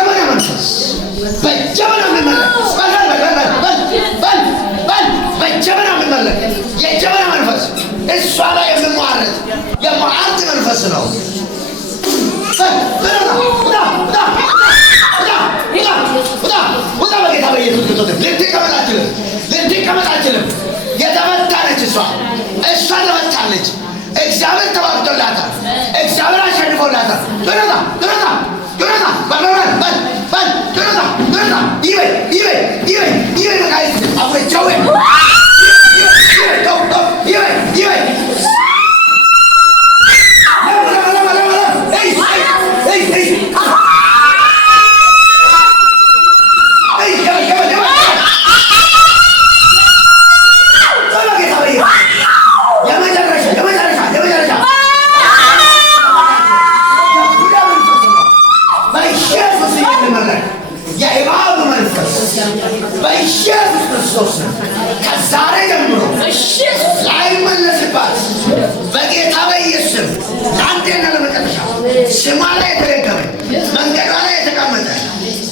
በጀበና መንፈስ በጀበና የሚመለክ በጀበና የሚመለክ የጀበና መንፈስ እሷ ላይ የሚሟረት የሟርት መንፈስ ነው። ውጣ በጌታ በኢየሱስ ክርስቶስ። ልትቀመጥ አትችልም። የተመታነች እሷ ተመታለች። እግዚአብሔር ተዋግቶላታል። እግዚአብሔር አሸንፎላታል። በኢየሱስ ክርስቶስ ከዛሬ ጀምሮ ላይመለስባት በጌታ በኢየሱስ ለአንዴና ለመጨረሻ ስሟ ላይ የተደገመ መንገዷ ላይ የተቀመጠ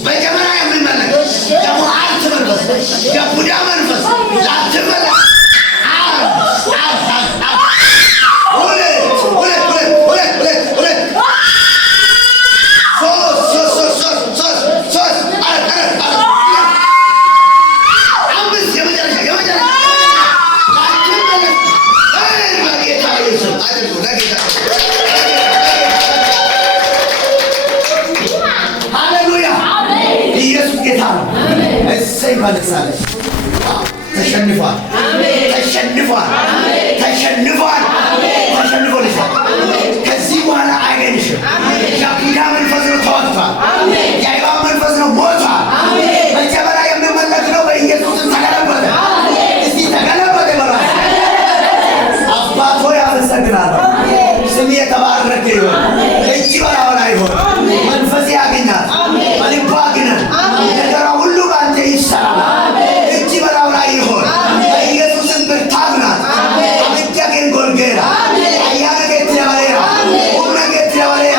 በጀበና የሚመለክ የሟርት መንፈስ የቡዳ መንፈስ ላትመለስ ይመለሳለች። ተሸንፏል። ከዚህ በኋላ አይገኝሽም። የቡዳ መንፈስ ነው ተወግቷል። የአይባ መንፈስ ነው ሞቷል። በጀበና የሚመለክ ነው በኢየሱስ ተገለበጠ። እስቲ ተገለበጠ ይበላል። አባቶ ያመሰግናለሁ። ስም የተባረከ ይሁን። እጅ በላወራ ይሁን። መንፈስ ያገኛል። በልቧ ግናል። ነገሯ ሁሉ ባንተ ይሰራል። እጅ በላው ላይ ይሆን። በኢየሱስም ብርታት ናት። አብጃጌን ጎልጌራ አያገት ለበሌራ ኡመገት ለበሌራ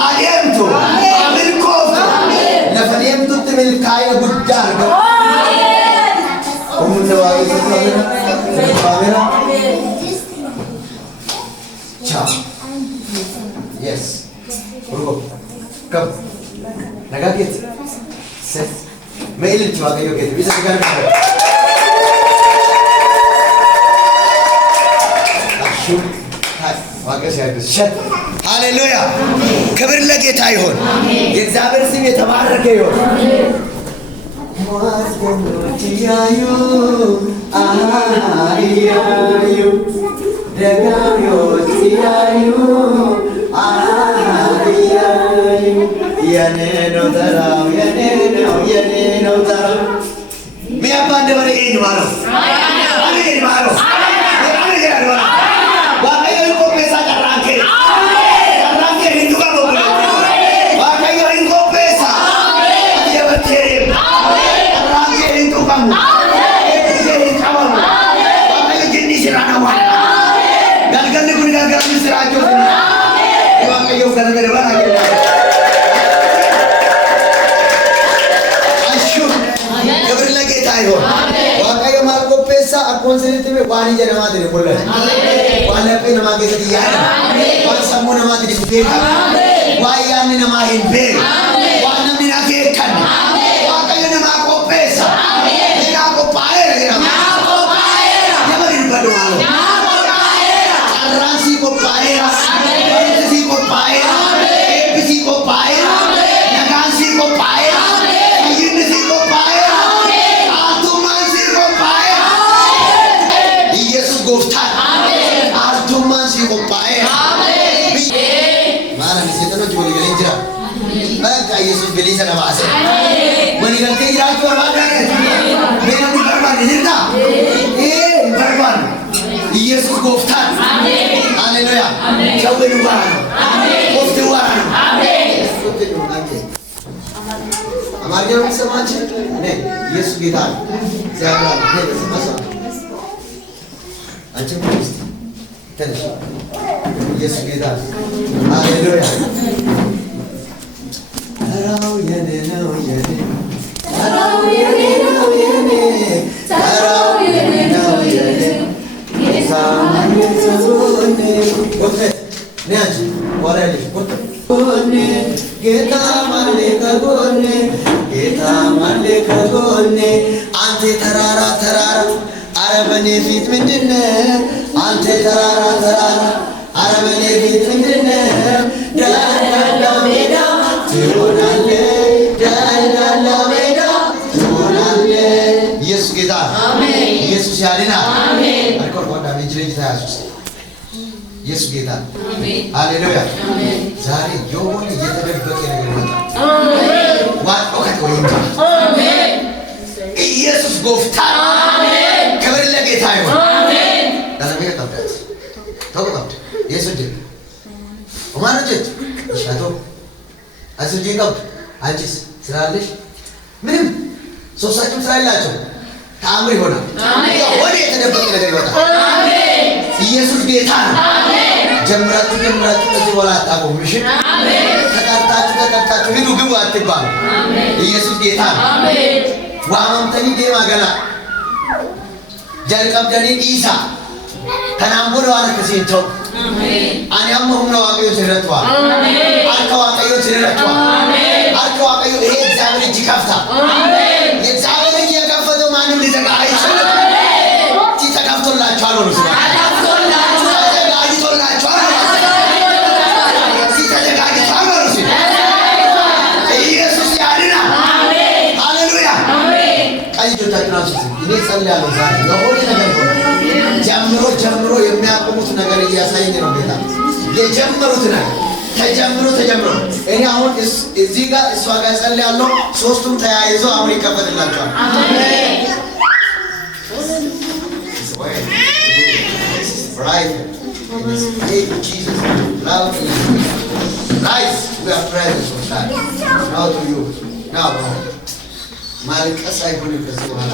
አዴምቱ አምልኮቱ ለፈዴምቱ ትምልካየ ጉዳ አርገው Yes. Come. Nagaget. Set. Mail itu agak yo gitu. Bisa sekarang. Asyik. Hai. Agak saya itu. Set. Haleluya. ክብር ለጌታ ይሁን። የእግዚአብሔር ስም የተባረከ ይሁን። ማስገኖቲያዩ አያዩ ደጋሚዎቲያዩ አያዩ የኔ ነው ተራው የኔ ነው ተራው ሚያባ እንደበረ ይኝ ማለው አሜን ማለው አሜን ያለው ዋቀዮ ኮሜሳ ቀራንኬ ሂንዱጋ ቦለ ዋቀዮ ኮሜሳ አየበቴ ቀራንኬ ሂንዱጋ ዋቀዮ ጅኒ ሲራና ዋላ galgal ni kuning galgal ni sirajo ni ዋቀዮ ገረገረ ባና ክብር ለጌታ ይሁን። ዋቀዮ ማልቆፔሳ አኮንሰሪት ሜ ዋኒ ጀነማት ነው ቆለ ዋለቀ ነማ ገሰት ያለ ዋን ሰሙ ነማ ድስቴካ ዋያን ነማ ሂንቤ ዋን ሚና ከከን ዋቀዮ ነማ ቆፔሳ ሚና ቆፓኤራ የመሪ በደዋሎ አራሲ ቆፓኤራ ወንሲ ቆፓኤራ ኤፒሲ ቆፓኤራ ነጋሲ ቆፓኤራ ይንሲ ቆፓኤራ አልቱማንሲ ቆፓኤራ ኢየሱስ ጎፍታል አልቱማንሲ ቆፓኤራ ማራ ሚሰተኖ ጆሊ ገለንጅራ በቃ ኢየሱስ ገሊሰ ነባሰ ወኒ ገንቴ ይራቹ ወርባዳኔ ሜኑ በርባን ይርታ በርባን ኢየሱስ ጎፍታል ሃሌሉያ ቸወን ዋራ ጎፍት ዋራ አማርኛ ሰማችሁ እኔ ኢየሱስ ጌታ እግዚአብሔር ነው በሰማሳ አንቺ ክርስቶስ ተነሽ ኢየሱስ ጌታ ሃሌሉያ ተራው የኔ ነው የኔ ተራው የኔ ነው የኔ ተራው የኔ ነው የኔ ጌታ ማለከጎኔ ወከት ነያጅ ወራሊ ወከት ጌታ ማለከጎኔ ጌታ ማለከጎኔ አንተ ተራራ ተራራ አረበኔ ፊት ምንድነው አንተ ተራራ ተራራ አረበኔ ፊት ምንድነው ዳልዳላ ሜዳ ትሆናለህ ዳልዳላ ሜዳ ትሆናለህ ኢየሱስ ጌታ አሜን ኢየሱስ ያድናል አሜን አልኮር ወዳሜ ጅለጅታ ኢየሱስ ኢየሱስ ጌታ አሜን ሃሌሉያ አሜን ዛሬ የሆነ የተደበቀ ነገር መጣ አሜን ዋቆ ከቆይታ አሜን ኢየሱስ ጎፍታ አሜን ክብር ለጌታ ይሁን አሜን ዳለበ ተባለ ተባለ ኢየሱስ ጌታ ወማረጀት ሻቶ አስጂ ቀብ አንቺስ ስራለሽ ምንም ሶስታችሁም ስራ የላችሁ ታምር ይሆናል አሜን ወደ የተደበቀ ነገር ይወጣል አሜን ኢየሱስ ጌታ ነው አሜን ጀምራችሁ ከዚህ በኋላ አታቆምሽ አሜን ተቀጣጣችሁ ሂዱ ግቡ አትባሉ አሜን ኢየሱስ ጌታ ነው አሜን ዋማምተኒ ዴማ ገላ ጀልቀብደኒ ኢሳ ከናምቦ ዋለ ከሲንቶ አሜን አኛም ሁሉ ዋቀዮ ሲረጥዋ አሜን አልከዋቀዮ ሲረጥዋ አሜን አልከዋቀዮ ይሄ እግዚአብሔር እጅ ከፍታ አሜን የእግዚአብሔር እጅ የከፈተው ማንም ሊዘጋ አይችልም አሜን ሲተከፍቶላችኋል ነው ሲባ ጸልያለሁ ዛሬ ለሆነ ነገር ጀምሮ የሚያቆሙት ነገር እያሳየኝ ነው ጌታ የጀመሩት ነገር ተጀምሮ እኔ አሁን እዚህ ጋር እሷ ጋር ጸልያለሁ ሶስቱም ተያይዘው አሁን ይከፈትላቸዋል አሜን right Jesus love you guys we are present of that now to you now ማልቀስ አይሆንም ከዚህ በኋላ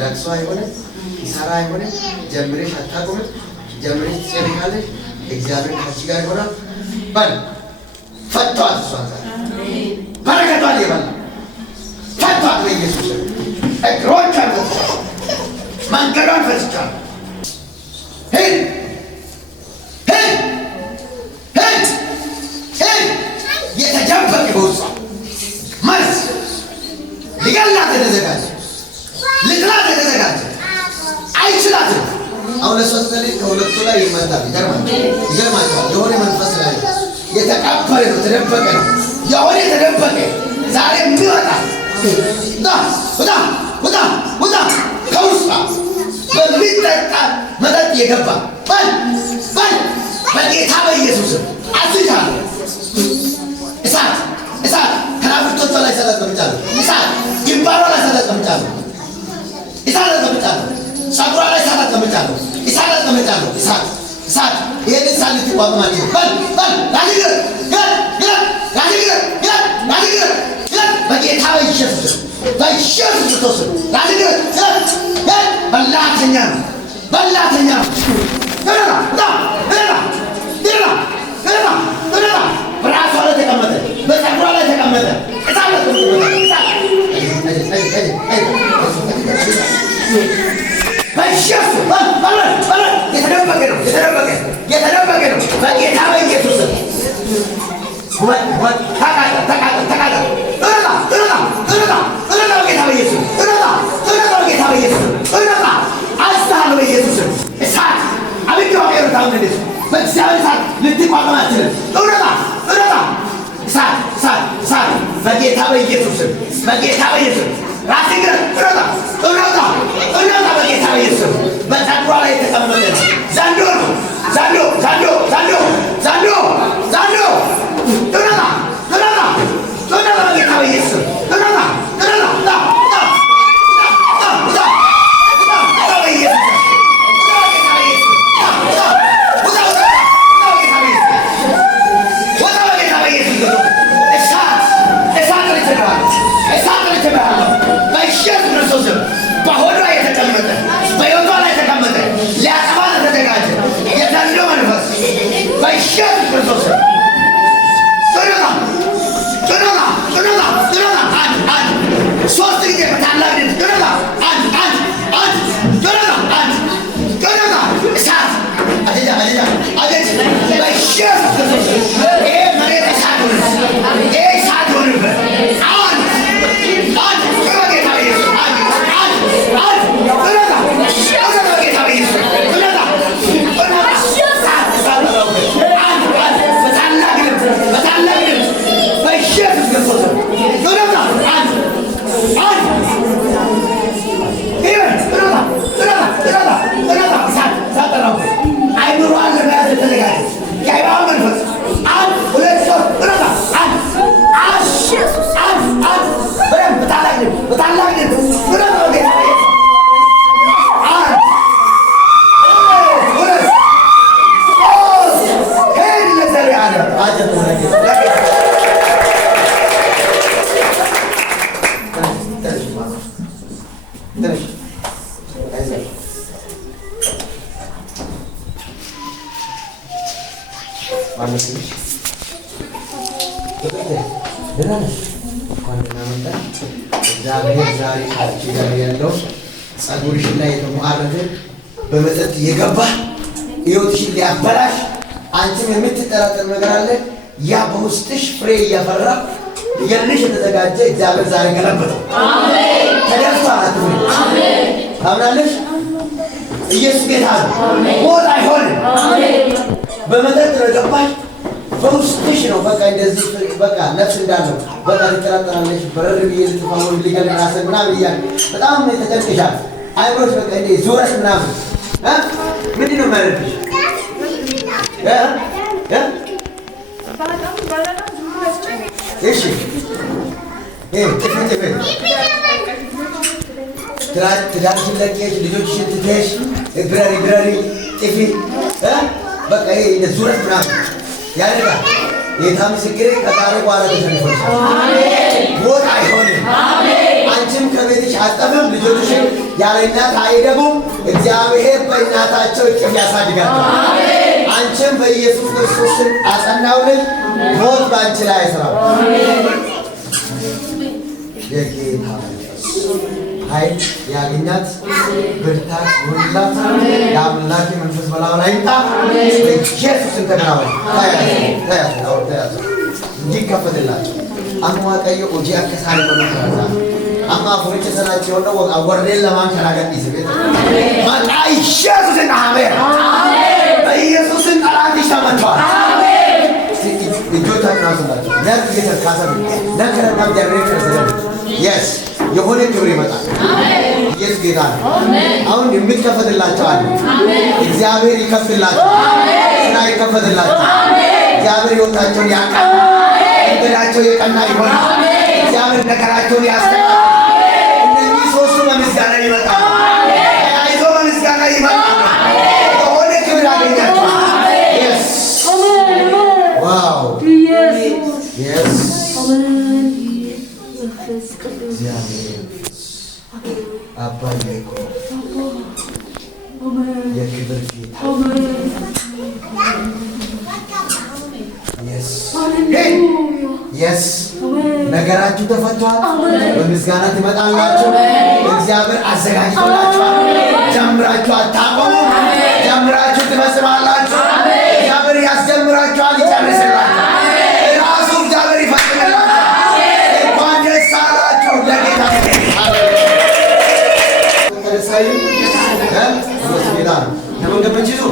ለቅሶ አይሆንም ይሰራ አይሆንም ጀምረሽ አታቆምም ጀምረሽ ትጨርሻለሽ እግዚአብሔር ካንቺ ጋር ይሆናል ባል ፈቷት እሷን አሜን በረከቷን ይባል ፈቷት በኢየሱስ እግሮቿን ፈቷት መንገዷን ፈቷት ሄድ የተጀበቀ በውስጧ መልስ ሊገላት የተዘጋጀ ልጥላት የተዘጋጀ አይችላትም አሁን ለሷ ጸልይ ከሁለቱ ላይ ይመጣል ይገርማችኋል የሆነ መንፈስ ላይ የተቀበለ ነው ተደበቀ ነው የሆነ ተደበቀ ዛሬ የሚወጣ ወጣ ከውስጧ በሚጠጣ መጠጥ የገባ ባል በጌታ በኢየሱስ አዝጃለሁ እሳት ከናፍርቶቿ ላይ ተጠቅምቻለሁ እሳት ግንባሯ ላይ ተጠቅምቻለሁ እሳት ተጠቅምቻለሁ ጸጉሯ ላይ ተጠቅምቻለሁ እሳት ተጠቅምቻለሁ እሳት ይሄን እሳት ልትቋቋማችሁ ባል በጌታ በኢየሱስ ክርስቶስ በላተኛ በራሷ ላይ ተቀመጠ በጸጉሯ ላይ ተቀመጠ የተደበቀ ነው በጌታ በኢየሱስ በጌታ በኢየሱስ ራስህ እውነታ በጌታ በኢየሱስ በጸጉሯ ላይ የተቀመጠ ዘንዶ በጌታ በኢየሱስ በሆዷ የተቀመጠ በሕይወቷ ላይ ተቀመጠ ሊያጠፋት ተዘጋጀ የዘንዶ መንፈስ አለብሽ። ደህና ኳንተና መጣ እግዚአብሔር ዛሬ ካንቺ ጋር ያለው ጸጉርሽን ላይ የተሟረደ በመጠጥ የገባ ሕይወትሽን ሊያበላሽ አንቺም የምትጠራጠር ነገር አለ። ያ በውስጥሽ ፍሬ እያፈራ ሊገልሽ የተዘጋጀ እግዚአብሔር ዛሬ ገለበጠው። አሜን። ተደፍቷል። አሜን። ታምናለሽ? ኢየሱስ ጌታ ነው። ሞት አይሆንም። አሜን። በመጠጥ ነው የገባሽ በውስጥሽ ነው። በቃ እንደዚህ በቃ ነፍስ እንዳለው በቃ ትጠራጠራለሽ። በረር ብዬ ልትፋው ሊገል ራስን ምናምን እያለ በጣም ተጨንቀሻል። አይምሮሽ በቃ እንደ ዞረሽ ምናምን ምንድን ነው የማያደርግሽ? እሺ ትዳርሽን ለቀሽ ልጆችሽን ትተሽ ብረሪ ጥፊ በቃ ይሄ እንደ ዙረት ምናምን ያደርጋል። ጌታ ምስክሬ ከዛሬ በኋላ ተሸንፎሽ ሞት አይሆንም። አንቺም ከቤትሽ አጠፍም ልጆችሽን ያለ እናት አይደጉም። እግዚአብሔር በእናታቸው እቅፍ ያሳድጋቸው። አንቺም በኢየሱስ ክርስቶስ ስም አጸናውልሽ። ሞት በአንቺ ላይ አይሰራም። የጌታ ኃይል ያግኛት፣ ብርታት ይሁንላት። የአምላክ መንፈስ በላዩ ላይ ይምጣ። ኢየሱስን ተከናወን ተያዙ እንዲከፈትላቸው አማ ቀየ ኦጂ አከሳሪ በመከራዛ አማ ፎርጭ ሰናቸው ነው ወርደን ለማን ከራገጥ ይስቤት ማታ ኢየሱስን አሜን በኢየሱስን ጠላት ይተመቷል። ልጆቻችን አስባቸው ነርክ እየተካሰብ ነከረና ጀነሬተር ስለኝ የስ የሆነ ክብር ይመጣል። ኢየሱስ ጌታ ነው። አሁን የሚከፈትላቸው አለ። እግዚአብሔር ይከፍትላቸው። ስራ ይከፈትላቸው። እግዚአብሔር ሕይወታቸውን ያቀና እቅዳቸው የቀና ይሆናል። እግዚአብሔር ነገራቸውን ያስተካክላል። እነዚህ ሶስቱ በምስጋና ይመጣሉ። ተያይዞ በምስጋና ይመጣሉ። የሆነ ክብር ያገኛቸዋል። ዋው የስ እግዚአብሔር አባዬ እኮ የክብር ጌታ የስ ነገራችሁ ተፈቷል። በምስጋና ትመጣላችሁ። እግዚአብሔር አዘጋጅቶላችኋል። ጀምራችሁ አታቆሙ። ጀምራችሁ ትፈጽማላችሁ። እግዚአብሔር ያስጀምራችኋል፣ ይጨርስላችኋል። ራሱ እግዚአብሔር ይፈጽምላችኋል። እንኳን ደስ አላችሁ። ለጌታ ተደሳይ ጌታ ለመንገበችቱ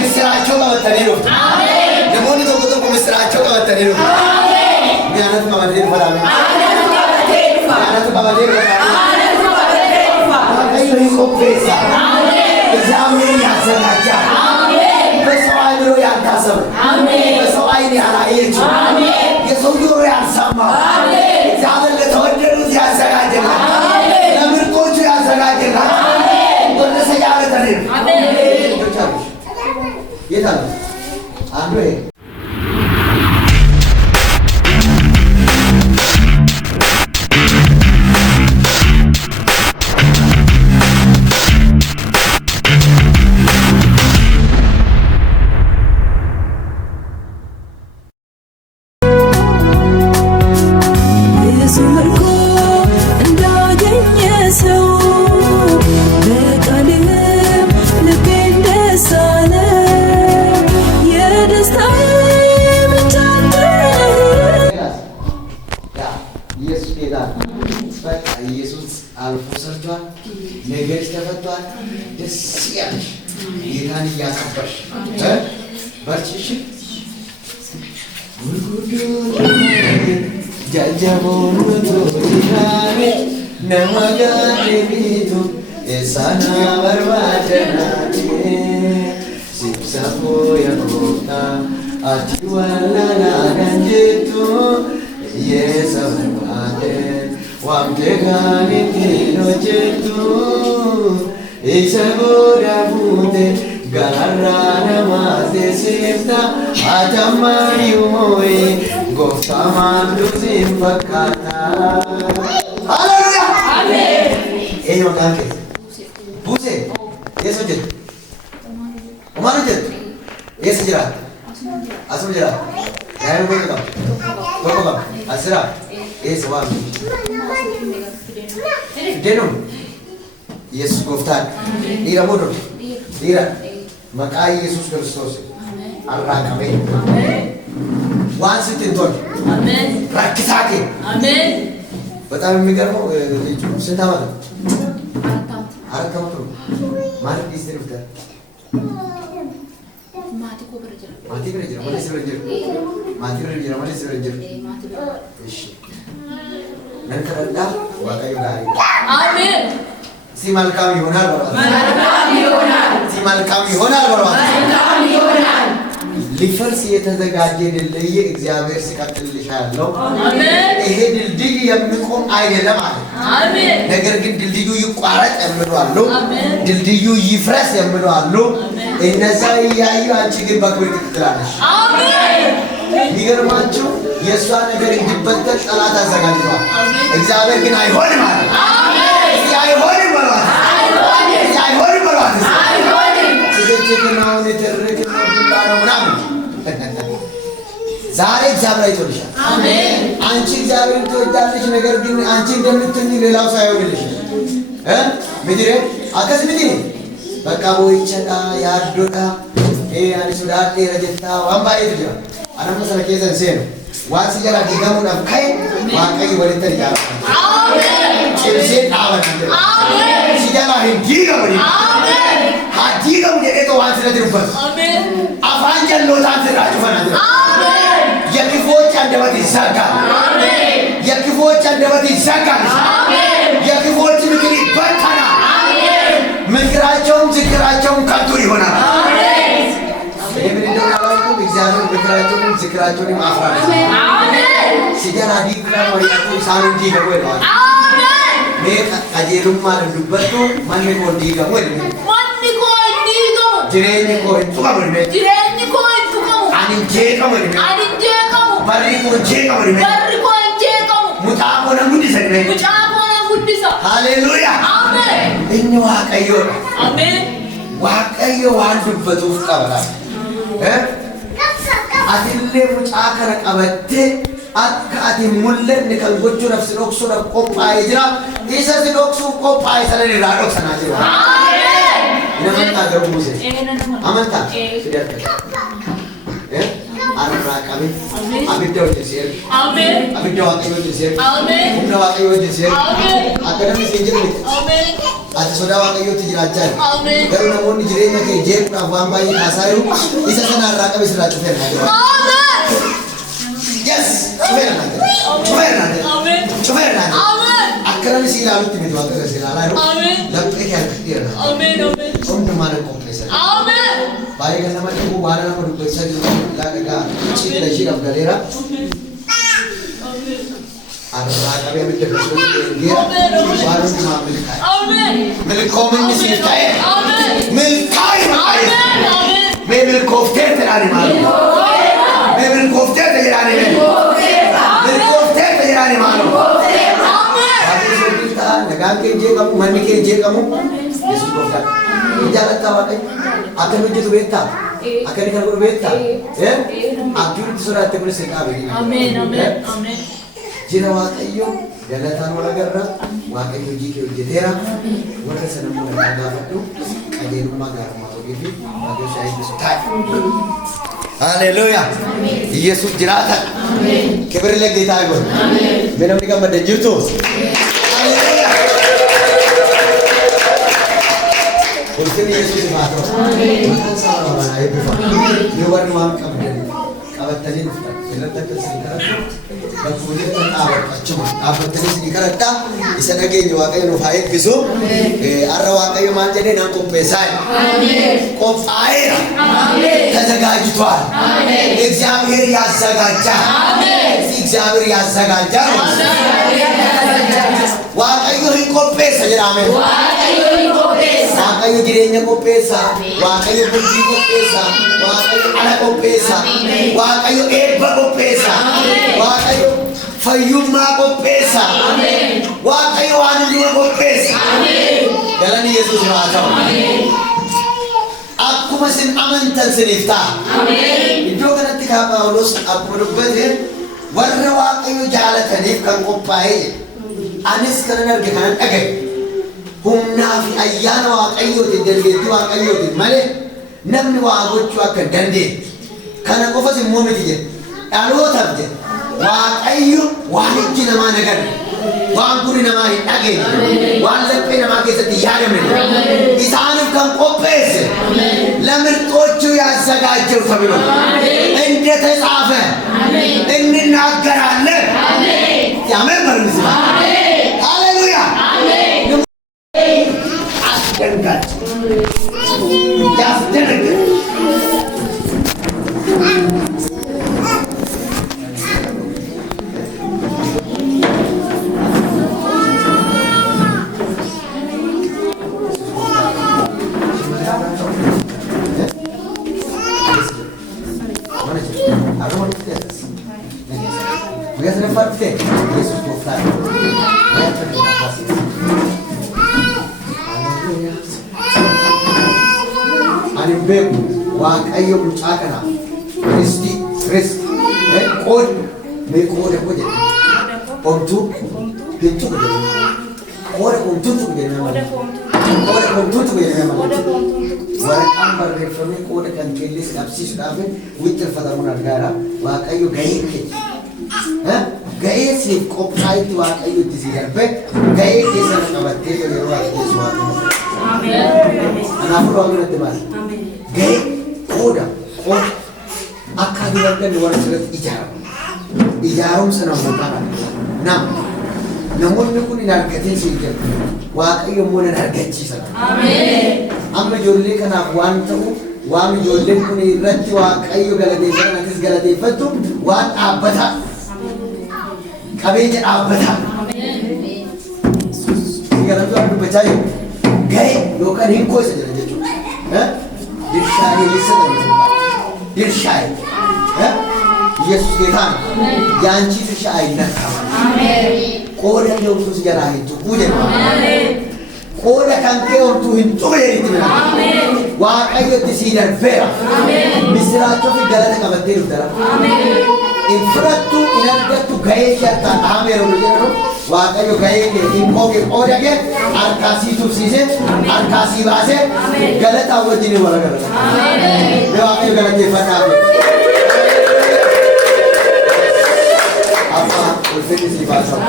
ምስራቸው ቀበተኔ ነው። ለሞኒ ተቆጥቆ ምስራቸው ቀበተኔ ነው። ሚያነት ቀበቴ ፈራሚ ሚያነት ቀበቴ ሪኮምፔንሳ እግዚአብሔር ያዘጋጃል። በሰው አይምሮ ያልታሰበ በሰው አይን ያላየችው የሰው ጆሮ ያልሰማው እግዚአብሔር ለተወደዱት ያዘጋጀላል። ለምርጦቹ ያዘጋጀላል። ወደሰ ያለ ተነኝ የታለ አንዱ ይሄ ኢየሱስ አልፎ ሰርቷል። ነገርሽ ተፈቷል። ደስ ያለሽ ጌታን እያከበርሽ በርቺሽ። ጃጃቦን ወቶሪሃኔ ነማጋኔቢቱ ኤሳና በርባደናኔ ሲብሳፎ የኮታ አቲዋላላ ገንጀቱ የሰበርባደ ዋምቴጋኒቲኖ ጀቱ ኢሰጎዳ ፉቴ ጋራ ነማቴ ሲፍታ አተማዩሞይ ጎፍታ ማንዱሲን ፈካታ ሃሌሉያ አሜን። ኤዮ ዳንኬ Maal hojjetu? Eessa jiraata? Asuma jiraata? Daa'ima meeqa qaba? Tokko qaba. As jiraata? Eessa waan? Fideenu? Yesus gooftaan. Dhiira moo durba? Dhiira. Maqaa Yesus Kiristoos. Arraa qabee. Waan sitti hin tolle. Rakkisaa kee. በጣም የሚገርመው ስንት ዓመት ነው? አራት ዓመት ነው ማለት ዲስት ነው። ማቲ ብር ጀራ ማለት ሲበረጀር እሺ ነከረዳ ዋቃዩ ጋር አሜን። ሲማልካም ይሆናል በሏት። ሲማልካም ይሆናል በሏት። ሊፈርስ የተዘጋጀ ድልድይ እግዚአብሔር ሲቀጥልልሻለሁ። አሜን። ይሄ ድልድይ የሚቆም አይደለም አለ። አሜን። ነገር ግን ድልድዩ ይቋረጥ የሚሏሉ፣ ድልድዩ ይፍረስ የሚሏሉ። እነዛ ያዩ አንቺ ግን በክብር ትቀጥላለሽ። አሜን። ይገርማችሁ የእሷ ነገር እንዲበተን ጠላት አዘጋጅቷል። እግዚአብሔር ግን አይሆንም አለ። አሜን። አይሆንም በሏት። አይሆንም በሏት። ስለዚህ ተረከ ዛሬ እግዚአብሔር አይቶልሻል። አሜን። አንቺ እግዚአብሔር ትወዳለሽ። ነገር ግን አንቺ እንደምትኝ ሌላው ሳይሆንልሽ ምድሬ አከስ ምድሬ በቃ ወይቸዳ ያዶታ አንሱ ዳቴ ረጀታ ዋምባይ ልጅ አናም ሰለከዘን ሴን ዋሲ ጀራ ዲጋሙን አፍካይ ዋቀይ ወለተ ይያራ አሜን። ጭብሴ ዳወን አሜን። ሲጃራ ዲጋሙ አሜን። ዲጋሙ የደቶ ዋንስ ለድሩበት አሜን። አፋንጀሎ ታንተራጭ ፈናደ አሜን። የክፎች አንደበት ይዘጋል። አሜን። የክፎች አንደበት ይዘጋል። አሜን። የክፎች ምክር ይበተናል። አሜን። ምክራቸውም ዝክራቸውም ከንቱ ይሆናል። አሜን። ለምን እንደሆነ አላውቅም። እግዚአብሔር ምክራቸውም ዝክራቸውም አፍራሽ አሜን። ሲገራ ዲግራ ወይአቱ ሳንዲ ገወይ ነው አሜን። ሜካ አጀሉማ ለዱበቱ ማን ነው ዲጋሙ jireenya koo hin tuqamne ani jeeqamu barri koo jeeqamu mucaa koo nan guddisa haleluuyaa inni waaqayyoodha. Waaqayyo waan dubbatuuf qaba. Atillee mucaa kana qabattee akka ati mul'anne kan gochuudhaaf si dhoksuudhaaf qophaa'ee jira. Isa si dhoksuuf qophaa'e sana irraa dhoksanaa jira. Namanta garuu muuse. Amanta. Arraa qabe. Abidda hojjeseera. Abidda waaqayyo hojjeseera. Humna waaqayyo hojjeseera. Akka namni siin jedhu ati sodaa waaqayyootti jiraachaa jiru. Garuu namoonni jireenya kee jeequudhaaf waan baay'ee kaasaa jiru. Isa sana arraa qabe sirraa cufeera naa jira. Yes. Cufeera naa jira. Akka namni si ilaalutti miti waaqayyo si ilaalaa jiru. Laphee kee harka dhiira. Hundumaa na qopheessa. Baay'ee kan nama dhibu waan nama dubbeessaa jiru laaqagaa ciidha ishiidhaaf galeera. Arraa qabee abidda keessatti waan hundumaa milkaa'e. Milkoominni siif ta'e. Milkaa'e maqaa'e. Mee milkoofteerte jedhaani maalu. Mee milkoofteerte jedhaani mee. Milkoofteerte jedhaani maalu. Waaqayyo sirrii ta'a nagaan kee jeeqamu manni kee jeeqamu. Yesuus gooftaa. Jaallattaa waaqayyo. Akka hojjetu beektaa? Akka inni kana godhu beektaa? Abjuun itti sodaatte kunis hin dhaabe. Jira waaqayyo galataan wal agarra. Waaqayyo hojii kee hojjeteera. Warra sana immoo nagaa gaafadhu. Qajeelummaa gaarummaa ta'uu fi waaqayyo ishee eebbisu taa'e. Haleluuyaa. Yesuus jiraata. Kibir ለጌታ ይሁን። ምንም ሊቀመጥ ጅርቱ Ulfinni Yesuus haa ta'u. Maqaan isaa waraanaa eebbifamu. Yoo warri waan qabdan qabatanii dhuftan irratti akka isin kadhatu bakkuulee kan dhaabatu achuma dhaabbatanii isin kadhadhaa isa dhageenya waaqayyo nuuf haa eebbisu. Har'a waaqayyo maal jedhee naan qopheessaa qophaa'eera ተዘጋጅቷል። እግዚአብሔር ያዘጋጃል። እግዚአብሔር ያዘጋጃል። waaqayyo hin qopheessa jedhame. Waaqayyo jireenya qopheessa. Waaqayyo bultii qopheessa. Waaqayyo ala qopheessa. Waaqayyo eebba qopheessa. Waaqayyo fayyummaa qopheessa. Waaqayyo waan hundumaa qopheessa. Galanni Yesuus haa ta'u. akkuma sin amantan siniif ta'a. Iddoo kanatti kaa Phaawulos akkuma dubbate warra Waaqayyo jaalataniif kan qophaa'e anis kanan arge kanan dhagaye humnaa fi ayyaana Waaqayyootiin dandeettii Waaqayyootiin malee namni waa gochuu akka hin dandeenye. Kana qofas immoo miti jedhe dhalootaaf jedhe Waaqayyo waan ijji namaa hin agarre waan gurri namaa hin dhageenye waan laphee namaa keessatti yaadamne isaaniif kan qopheesse ለምርጦቹ ያዘጋጀው ተብሎ እንደተጻፈ እንናገራለን። አሜን በሉ። ሃሌሉያ። አስደንጋጭ ያስደነግጥ Jesus will fly. Ani beeku Waaqayyo mucaa kana Kristi qood mee qooda ko jedhe omtuu pintu ko jedhe qooda omtuutu ko jedhe qooda omtuutu ko jedhe waraqaan barreeffamee qooda kan keellis qabsiisuudhaaf wixxirfatamuun argaara. Waaqayyo gahee kee gahee siif qophaa'etti Waaqayyo itti si darbe gahee keessa qabattee yeroo ati keessa Waaqayyo. Kanaafuu Waaqayyotti maal gahee qooda akka ati daldalu warra sirriitti ijaarumsa namootaa namoonni kun hin argatin siin jedhu Waaqayyo immoo nan argachiisa. Amma ijoollee kanaaf waan ta'u waan ijoolleen kun irratti Waaqayyo galateeffatan akkas galateeffattu waan dhaabbataa qabeenya dhaabbataa galatu dubbachaa jiru gahee yookaan hinkoo isa jedha jechuudha. Dirshaalee dirshaalee Yesus ጌታ ነው። ያንቺ ድርሻ አይነካም። ቆዳ ለውጡስ ገራይቱ ቁደማ ቆዳ ካንቴ ወርቱ ህንጡ የሪትና ዋቀየት ሲደርፈራ ምስራቸው ገለተ ቀበቴ ይደራ ኢንፍራቱ ኢነርገቱ ጋይሻታ አሜሮ ነው ዋቀዮ ጋይ ኢንቆጌ ቆዳገ አርካሲቱ ሲሴ አርካሲ ባሴ ገለታ ወዲኒ ወረገረ ዋቀዮ ገለተ ፈታበ ulfinni siif haa ta'u.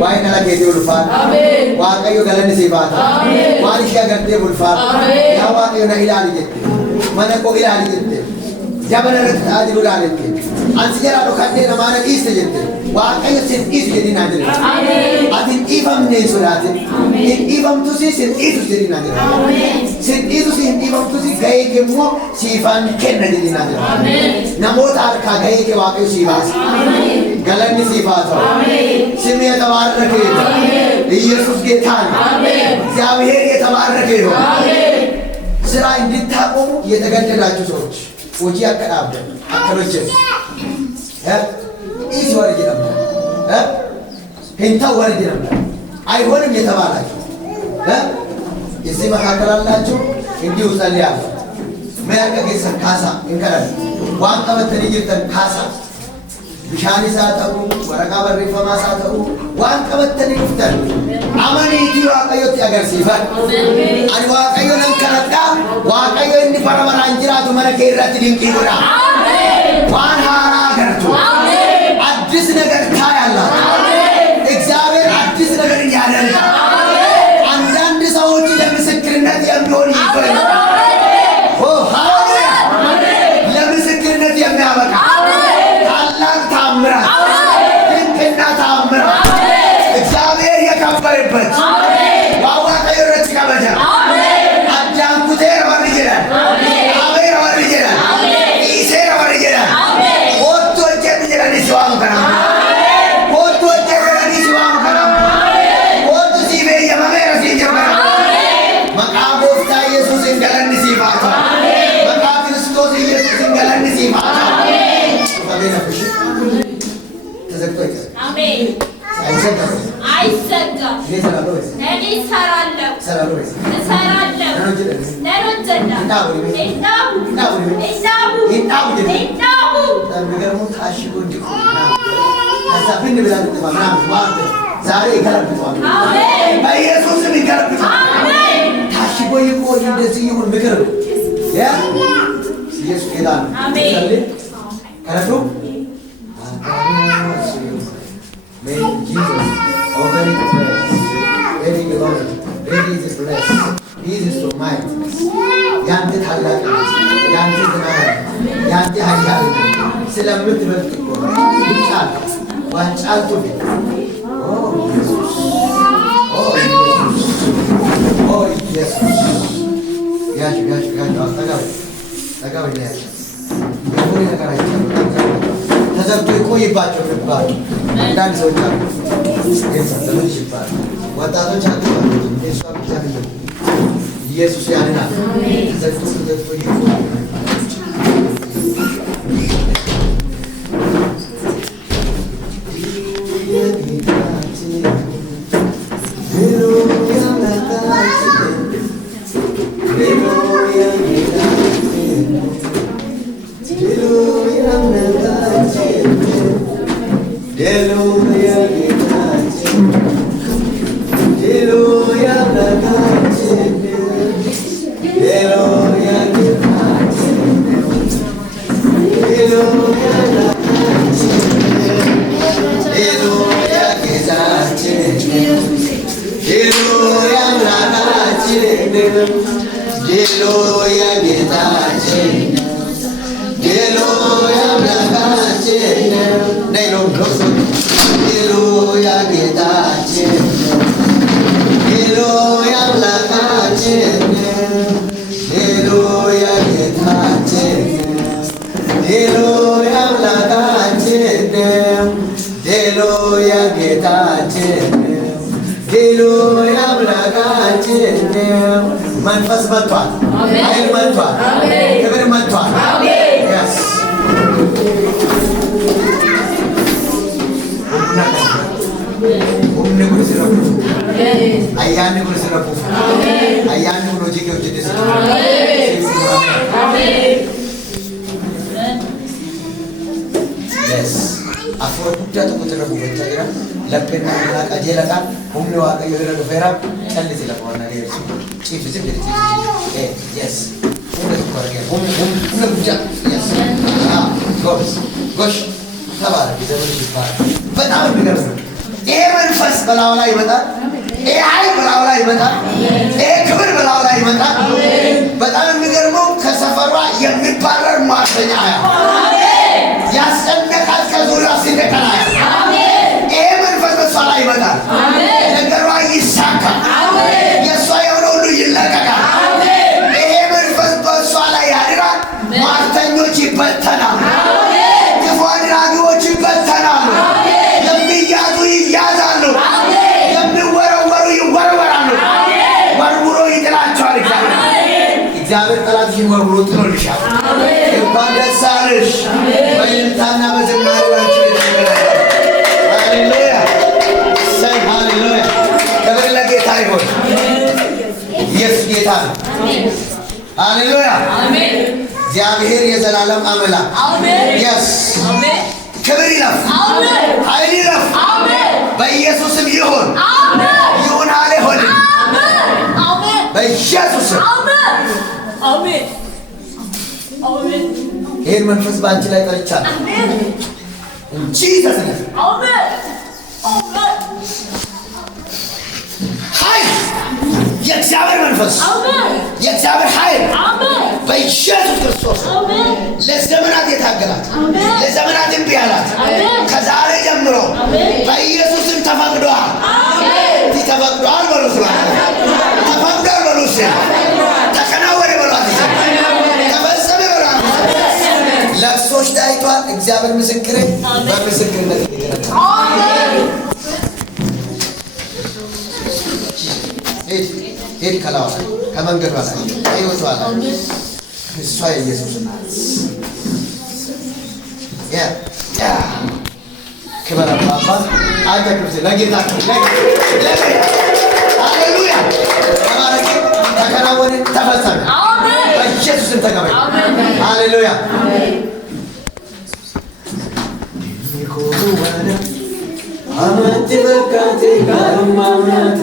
Waa'ee kana keetii ulfaata. Waaqayyo galanni siif haa ta'u. Waan ishee agartee ulfaata. Yaa Waaqayyo na ilaali jette. Mana koo ilaali jette. Jabana irratti tajaajiluu ilaali jette. Ansi jalaa dhokadhee namaa na dhiiste jette. Waaqayyo sin dhiisu jedhii naa jira. Ati hin dhiifamne hin sodaatin. Hin dhiifamtus hin dhiisus jedhii naa jira. Sin dhiisus hin dhiifamtus gahee kee immoo siifaan kenna jedhii naa jira. Namoota harkaa gahee kee Waaqayyo siif baasa. galanni siif haa ta'u. ስም የተባረከ ይሁን። ኢየሱስ ጌታ ነው። እግዚአብሔር የተባረከ ይሁን። ስራ እንድታቆሙ የተገደላችሁ ሰዎች ወጂ አቀዳብ አከሎች ኢዝ ወርጅ ነበር ሄንታ ወርጅ ነበር አይሆንም የተባላችሁ እዚህ መካከል አላችሁ እንዲሁ ጸልያለሁ ማያቀ ገሰ ካሳ እንከራል ዋን ቀበተን ይርተን ካሳ ቢሻኒ ሳተው ወረቃ በሪፈማ ሳተው ዋን ቀበተን ይፍተን አማኒቲ ዋቀዮት ያገርሲፋል አን ዋቀዮ ለንከረዳ ዋቀዮ እንዲ ፈረመራ እንጅራቱ መረከይራት ዲንቂ ጉዳ ዋን ሃራ ገርቱ አዲስ ነገር ታያላ እግዚአብሔር አዲስ ነገር ያደርጋል አንዳንድ ሰዎች ለምስክርነት የሚሆን ይፈል ኦ ሃሌሉያ ለምስክርነት የሚያበቃ ታላቅ ታምራት ድንቅና ታምራት እግዚአብሔር የከበረበት ዋዋቀዮ ረትከበደ አዳም ኩቴር ወርጀለ አቤር ወርጀለ ኢሴር ወርጀለ ወጥቶ ጀምጀለ ዲስዋም ከና ወጥቶ ጀምጀለ ዲስዋም ከና ወጥቶ ሲቤ የመመረ ሲጀመረ መቃቦፍታ ኢየሱስ እንገለን ሲባታ መቃ ክርስቶስ ኢየሱስ እንገለን ሲባታ አሜን አፍሽ ተዘክቶ ይቀር አሜን አይሰጋ እሰራለሁ እሰራለሁ የሚገርመው ታሽጎ እንዲቆም ከዛ ብን ብላ ልጥፋ ምናምን ዋርት ዛሬ ይገለብጠዋል። በኢየሱስም ይገለብጠዋል። ታሽጎ ይቆይ። እንደዚህ ይሁን ምክር ነው። ኢየሱስ ጌታ ነው። አሜን። ከረቱ May Jesus over it bless. Very good. Very is blessed. He is so mighty. ያንተ ታላቅ ያንተ ዝናብ ያንተ ኃያል ስለምትበልጥ ይቻል ዋንጫል ቱቢ ኢየሱስ ኢየሱስ ያጅ ተጋው ያጅ የሆነ ነገር አይቻልም። ተዘርቶ ይቆይባቸው ነበር። አንዳንድ ሰዎች አሉ ለምን ይባላል ወጣቶች አሉ እሷ ብቻ ነው ኢየሱስ ያድናል። ተዘርቶ ይቆይ መንፈስ መጥቷል። ኃይል መጥቷል። ክብር መጥቷል። yes ኡምነ ጉርሰራው አያን ጉርሰራው አያን ፕሮጀክት ወጀደስ yes አፎር ጉዳቱ ተረቡ በተግራ ለበና አቀጀለታ ኡምነ ዋቀ ይረዱ ፈራ ጨልዝ ለቆና ለይሱ ቺፍ ዝም ብለህ yes ኡምነ ጉጃ yes ጎሽ ተባረክ ዘመን ይባል በጣም የሚገርም ይሄ መንፈስ በላው ላይ ይመጣል። ይሄ ኃይል በላው ላይ ይመጣል። ይሄ ክብር በላው ላይ ይመጣል። በጣም የሚገርመው ከሰፈሯ የሚባረር ማርተኛ ያስጨነቃት ከዙሪያ ሲነቀላ ይሄ መንፈስ በሷ ላይ ይመጣል። ነገሯ ይሳካል። የእሷ የሆነ ሁሉ ይለቀቃል። ይሄ መንፈስ በሷ ላይ ያድራል። ማርተኞች ይበተናሉ። ክፉ አድራጊዎች ይበተናሉ። የሚያዙ ይያዛሉ። የሚወረወሩ ይወረወራሉ። ወርውሮ ይጥላቸዋል። እግዚአብሔር ጠላትሽን ወርውሮ ጥሎልሻል። እንኳን ደስ አለሽ። በእልልታና በዝማሬ ናችሁ የተገናኛችሁ። ሃሌሉያ ሰይ ሃሌሉያ። ክብር ለጌታ ይሁን። ኢየሱስ ጌታ ነው። ሃሌሉያ እግዚአብሔር የዘላለም አምላክ ኢየሱስ ክብር ይለፍ። ኃይል ይለፍ። በኢየሱስም ይሁን ይሁን አለ ሆነ በኢየሱስ አሜን። ይሄን መንፈስ ባንቺ ላይ ጠርቻለሁ እንጂ ተሰነፈ ኃይል የእግዚአብሔር መንፈስ የእግዚአብሔር ኃይል በኢየሱስ ክርስቶስ ለዘመናት የታገላት ለዘመናት እምቢ ያላት ከዛሬ ጀምሮ በኢየሱስም ተፈቅዷል። ተፈቅዷል በሉስ ተፈቅዷል በሉስ ተከናወነ በሏት ተፈጸመ በሏት። ለቅሶች ታይቷል። እግዚአብሔር ምስክሬ በምስክርነት ሄድ ከላዋ ከመንገዷ ላይ ሕይወቷ ላይ እሷ የኢየሱስ ናት። ክብር አባባ አጀክሩት ለጌታ ሃሌሉያ ተባረክ። ተከናወነ ተፈጸመ። በኢየሱስም ተቀበል። ሃሌሉያ አመት በቃቴ ካማማቴ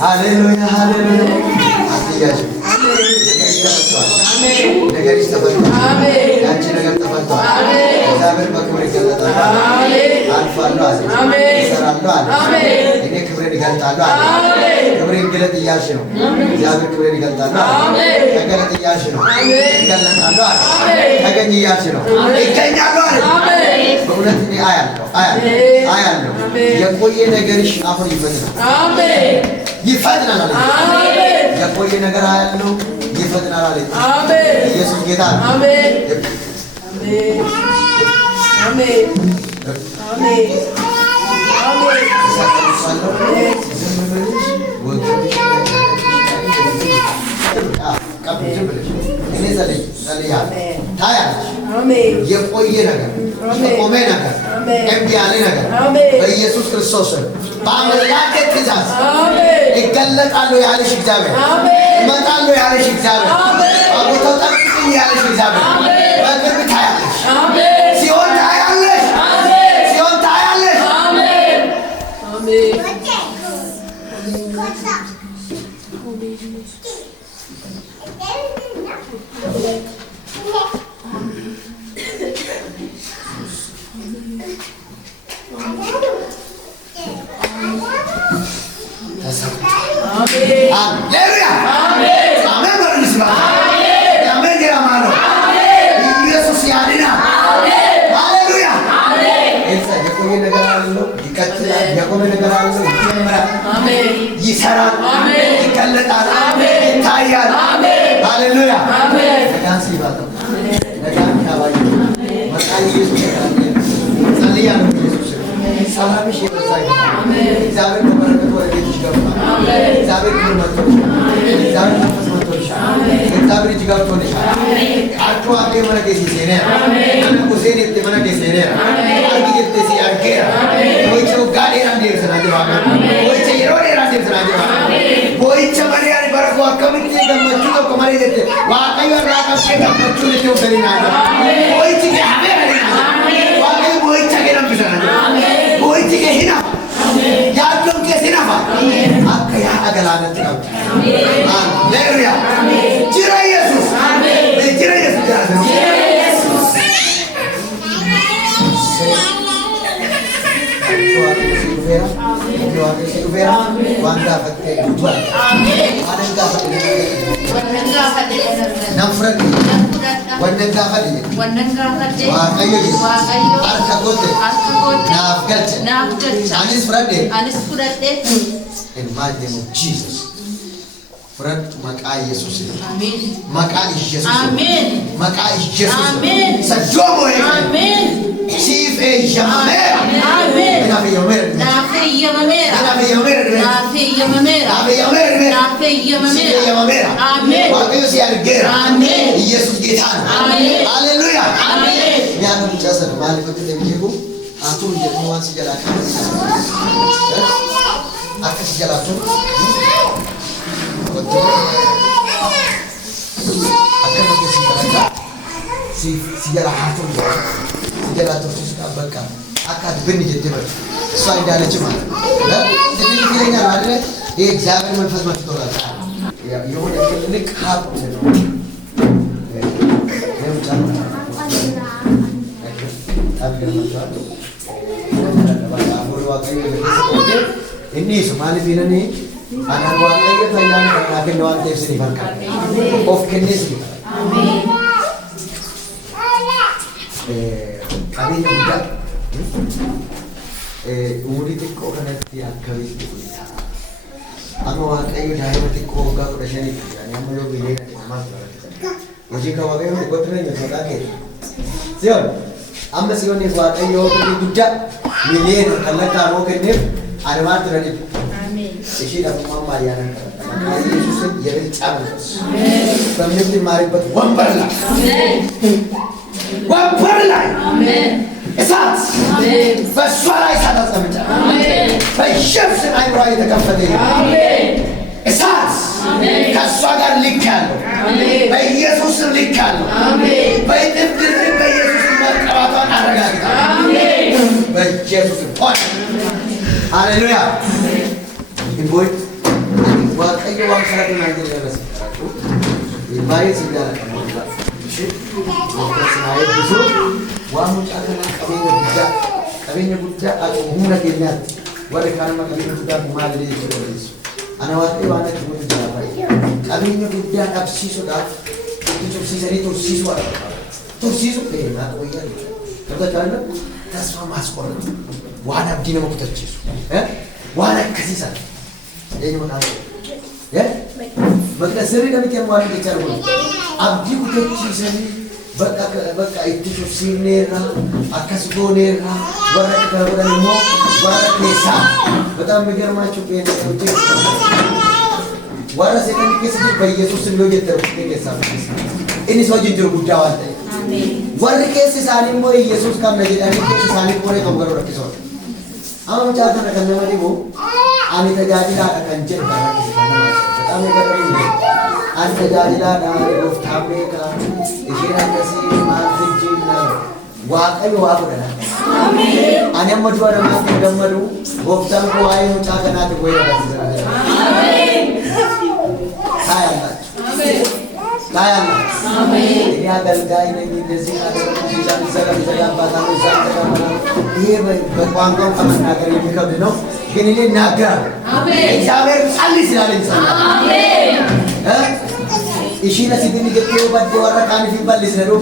ሃሌሉያ ሃሌሉያ አትያዥ ነገር ይስተፈታል። አሜን። ያንቺ ነገር ተፈቷል። አሜን። እግዚአብሔር በክብር ይገለጣል። አሜን። አልፋለሁ አለ። አሜን። እሰራለሁ አለ። አሜን። እኔ ክብሬን እገልጣለሁ አለ። አሜን። ክብሬን ግለጥ እያልሽ ነው። እግዚአብሔር ክብሬን ይገልጣል አለ። አሜን። ተገለጥ እያልሽ ነው። አሜን። ይገለጣል አለ። አሜን። ተገኝ እያልሽ ነው። ይገኛል አለ። አሜን። በእውነት እኔ አያለሁ የቆየ ነገርሽ አሁን ይፈጥናል። አሜን። ይፈጥናል አለ። አሜን። የቆየ ነገር አያለሁ ይፈጥናል አለ። አሜን። ኢየሱስ ጌታ ነው። አሜን። አሜን። አሜን። አሜን። የቆየ ነገር የቆመ ነገር እምቢ ያለ ነገር በኢየሱስ ክርስቶስ በአምላክ ትእዛዝ ይገለጣሉ ያለሽ እግዚአብሔር ይመጣሉ ያለሽ እግዚአብሔር አቦታው ጠብቅኝ ያለሽ እግዚአብሔር በቅርብ ታያለሽ። ሲሆን ታያለሽ። ሲሆን ታያለሽ። አሜን። አሜን። ሃሌሉያ አሜን። አሜን በርንስባ አሜን። አሜን ገራማሎ አሜን። ኢየሱስ ያድናል። አሜን። ሃሌሉያ አሜን። የቆየ ነገር አለው ይቀጥላል። የቆመ ነገር አለው ይጀምራል። አሜን። ይሰራል። አሜን። ይገለጣል። አሜን። ይታያል። አሜን። ሃሌሉያ አሜን። ነጋን ሲባል ነጋን ካባይ መጣይ ኢየሱስ ያድናል። ጸልያ ነው ኢየሱስ ሰላምሽ ይበዛ ይሁን። እግዚአብሔር በበረከት ወደ ቤትሽ ገባ። እግዚአብሔር ይመጣል። እግዚአብሔር መንፈስ መጥቶልሻል። እግዚአብሔር እጅ ገብቶልሻል። አቶ አቤ መረገሲ ሴኔ አሜን። ኩሴኔ ተመረገሲ ሴኔ አሜን። አጊ ተሲ አርኬራ ወይቾ ጋዴራ እንደ ሰናዲ ዋጋ ወይቾ ይሮዴራ እንደ ሰናዲ ዋጋ ወይቾ ማሪያኒ በረኮ አከምቲ ገመቹ ኮማሪ ደተ ዋቀዮ ራቀስ ገመቹ ለቴው ሰሪና ወይቾ ያቤ አሜን። ዋቀዮ ወይቾ ገለም ሰናዲ ወይቾ ገሂና ያዶም ከሲናፋ አከያ አገላነት ነው። ሃሌሉያ ጅራ ኢየሱስ አሜን። ጅራ ኢየሱስ ጅራ ኢየሱስ ዋንዳ ፈቴ ዱባ አሜን። አደንጋ ፈቴ ወነንጋ ፈቴ ነፍረን ወነንጋ ፈቴ ዋቀዮ አርከጎት ናፍገች አኒስ ፍረዴ ኢንቫይት ጂሰስ ፍረድ መቃ ኢየሱስ አሜን። መቃ ኢየሱስ አሜን። መቃ ኢየሱስ አሜን። ሰጆሞ አሜን። ሲፍ ጀማሜራ አሜን። ናፊ የመሜራ አሜን። ዋቀዮ ሲያርጌራ አሜን። ኢየሱስ ጌታ ነው። አሜን። ሃሌሉያ አሜን። ያንም ጨሰን ማለት በተደምየው አቱ የጥዋን ሲገላካ አከስ ሲገላቱ ሲገላቱ ሲገላቱ በቃ አካት ብን ይጀምራል። እሷ እንዳለች ማለት ነው ለምን ይለኛል አይደል? ይሄ እግዚአብሔር መንፈስ መጥቶላል። የሆነ ትልቅ ሀብት ነው። በጣም ገርማቸዋል። አሁን ዋቀኝ እኔ ሶማሊ ቢነኔ አናን ዋቀኝ ፈያን ከናከን ዋን ተፍሲር ይፈርቃል ኦፍ ከነስ አሜን ቀቢን ጉዳ ኡሪት ኮከነት ያከብስ አኖ ዋቀኝ ዳይመት ኮጋ ቁረሸኒ ያኛው ቢሌ ማስላለ ወጂ ከዋገኝ ወጥነኝ ተጣቀ ሲሆን አምስ ሲሆን ዋቀኝ ወጥሪ ጉዳ ሚሊየን ከለካ ነው ከነፍ አርማት ረዲ አሜን እሺ ደግሞ ማርያም ኢየሱስ የብልጫ መንፈስ በምድር ማሪበት ወንበር ላይ አሜን ወንበር ላይ አሜን እሳት አሜን በሷ ላይ እሳት አስቀምጫ አሜን በኢየሱስ አይምሮ የተከፈተ አሜን እሳት አሜን ከሷ ጋር ልካለሁ አሜን በኢየሱስ ልካለሁ አሜን በእድር በኢየሱስ መቀባቷን አረጋግጣ አሜን በኢየሱስ ሆነ ሃሌሉያ እንቦይ ዋቀዩ ዋንሳት ነገር ያበስራችሁ ይባይስ ይላል እሺ ወጥተናይ ብዙ ዋሙጫ ቀበኛ ጉዳ አቁሙና ገኛት ወደ ካርማ ቀበኛ ጉዳ ማለ ይችላል አናዋጤ ዋነት ጉዳ ይላል ቀበኛ ጉዳ አብሲሶዳ ሲሰሪ ቶሲሶ ቶሲሶ ለና ወያል ተደካለ ተስፋ ማስቆረጥ ዋና ዲነሞ ከተችሱ ዋና ከሲሳ የኝወና መቅደስሪ ለምከም ዋና ይቻላል አብዲ ኩተችሰኒ በቃ ኢትሹ ሲኔራ አካስጎኔራ ወረቀ ከበረሞ ወረቀሳ በጣም የሚገርማችሁ ጴንጤዎች ወረሰ ከሚከስ በኢየሱስ ስም ነው የተረፈ እኔ ሰው ጅንጅር ጉዳው አለ አሜን ወረቀስ ሳሊሞ ኢየሱስ ካመጀዳኒ ሳሊ ቆሬ ከመገሩ ረክሶ አሁን ጫተነ ከነመዲሞ አኒ ተጋዲላ ከንጀር በጣም የገረመኝ አኒ ተጋዲላ ዳሪፍ ታሜካ እሺራ ከሲ ማንጅና ዋቀይ ዋቁረና አሜን አኒ አመድዋረ ማስ ደመዱ ወፍታን ቆአይ ጫተና ደጎይ ረክሶ አሜን ታያላችሁ አሜን ያ ገልጋይ ነኝ እንደዚህ አደረኩ ይላል ዘጋባታው ይዛተካመና ይሄ በቋንቋው ከመናገር የሚከብድ ነው ግን እኔ እናገራለሁ አሜን እግዚአብሔር ጸልይ ስላለኝ አሜን እሺ ለሲድኒ ገጥቶ ባዶ ወራካን ፊባልስ ነው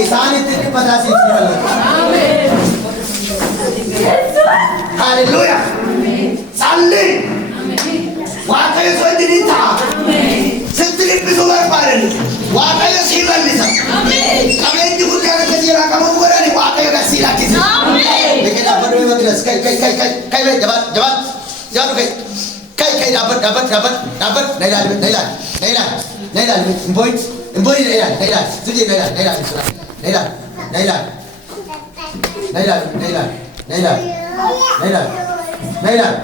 ኢሳን ትጥፋታሲ ይላል አሜን ሃሌሉያ አሜን ጸልይ አሜን ዋቀይ ሰንዲታ አሜን ስትልብ ብዙ ባርባረን ዋቀይ ሲበልሳ አሜን ቀበኝ ጉዳይ ከዚራ ከመወራሪ ዋቀይ ጋሲላኪስ አሜን ለከዳ በዶ መድረስ ከይ ጀባት ጃኑ ከይ ዳበት ነይላል እምቦይ ነይላል ዝጂ ነይላል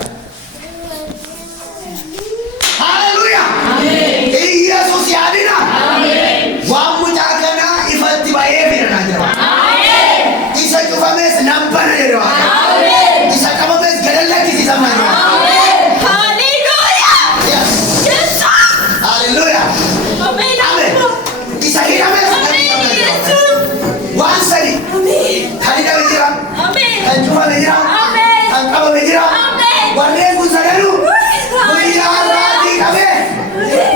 ሃሌሉያ አሜን ኢየሱስ ያድናል አሜን ዋሙጫ ከና ይፈት ባዬ ቢራናጀራ አሜን ይሰጩፈመስ ነበር ይረዋ አሜን ይሰቀመስ ገደለክ ይሰማኝ አሜን ሃሌሉያ ኢየሱስ ሃሌሉያ አሜን አሜን ይሰሂራመስ ዋንሰሪ አሜን ካሊዳ በጅራ አሜን አንጩፋ በጅራ አሜን አንቀበ በጅራ አሜን ወሬን ጉዘገሩ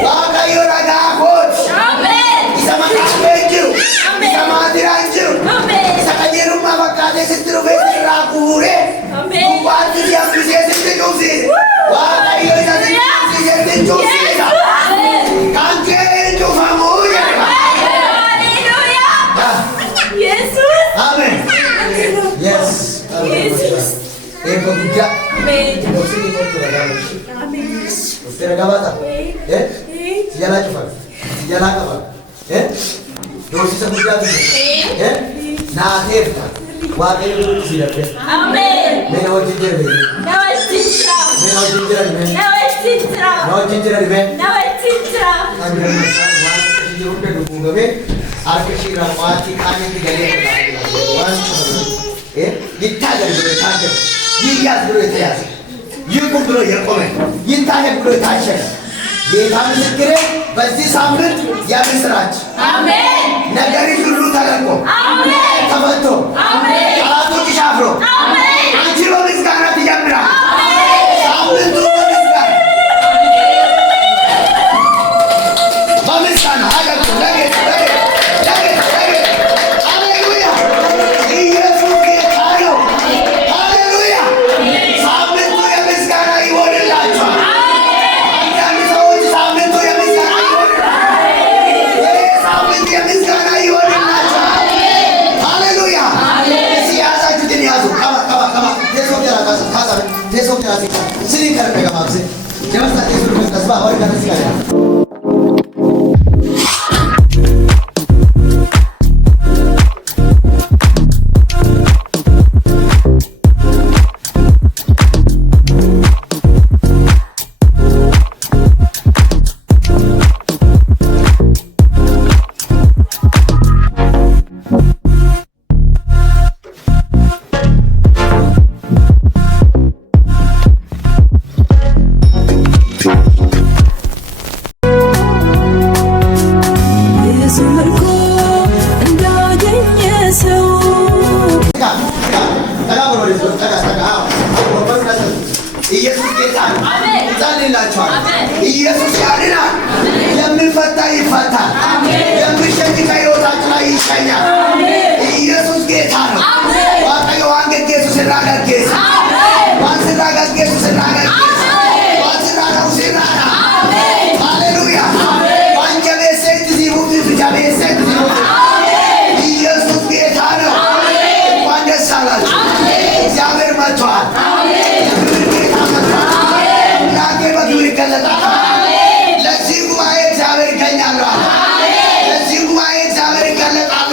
ዋቀዮ ረጋኮት አሜን ይሰማካበጅሩ ይሰማዲራንጅሩ አሜን ሰቀየሩማ በቃቴ ስትሩ ቤትራቁሬ አሜን ዋት ያምዜ ስትጆሲ ዋቀዮ ስትጆሲ ካንኬ ጆፋሙ ሃሌሉያ ኢየሱስ አሜን yes ኢየሱስ ኤቦግዳ አሜን ወስኒ ተረጋጋሽ አሜን ተረጋጋታ ሲያላ ጭፋል ሲያላ ቀባል ዶሲ ሰሙዳት ናቴርታ ዋቀይ ሲለበ አሜን ነወጅንጀር ነወጅንጀር አርከሺራ ዋቲ ካኔት ገሌ ዋን ይታገል ይታገል ይያዝ ብሎ የተያዘ ይቁም ብሎ የቆመ ይታገል ብሎ የታሸገ ጌታ ምስክሬ በዚህ ሳምንት የምስራች አሜን ነገሪ ሁሉ ተለቆ አሜን ተፈቶ ጠላቶች ሻፍሮ አንቺ በምስጋና ትጀምራል። ሳምንቱ በምስጋና አገርኩ ለጌታ ሃሌሉያ ኢየሱስ ጌታ ነው። ሃሌሉያ ሳምንቱ የምስጋና ይሆንላችኋል። አንዳንድ ሰዎች ሳምንቱ የምስጋና ሳምንት የምስጋና ይሆንላችኋል። ሃሌሉያ እስኪ ያዛችሁትን ያዙ። ኢየሱስ ጌታ ነው። ጸልይላችኋል። ኢየሱስ ያድናል። የሚፈታ ይፈታል። የሚሸኝ ከሕይወታችሁ ላይ ይሸኛል። ኢየሱስ ጌታ ነው። waaqayyo waan geggeessu sirraa gaggeessa. Waan sirraa gaggeessu sirraa gaggeessa. Waan sirraa ta'u sirraadha. ሃሌሉያ waan jabeessee itti siimuuf jabeessee itti siimuuf ኢየሱስ ጌታ ነው። እንኳን ደስ አላችሁ። እግዚአብሔር መጥቷል። ለዚህ ጉባኤ እግዚአብሔር ይገኛል። ለዚህ ጉባኤ እግዚአብሔር ይገለጣል።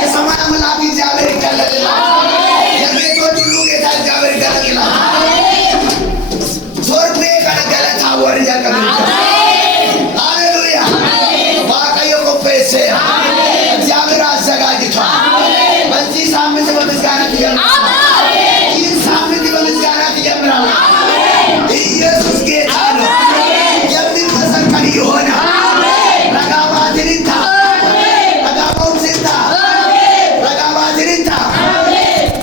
የሰማይ አምላክ እግዚአብሔር ይገለጥላል። የጌቶች ሁሉ ጌታ እግዚአብሔር ይገለጥላል። ሶርቤ ከነገለታ ወር ያቀርብ ሃሌሉያ waaqayዮ ቆጴሴ እግዚአብሔር አዘጋጅቷል። በዚህ ሳምንት በምስጋና ትጀምራለህ። ይህ ሳምንት በምስጋና ትጀምራለህ። ኢየሱስ ጌታ ነው። የሚመሰከር ይሆናል። ረጋባትንታ ረጋባውምስንታ ረጋባትንታ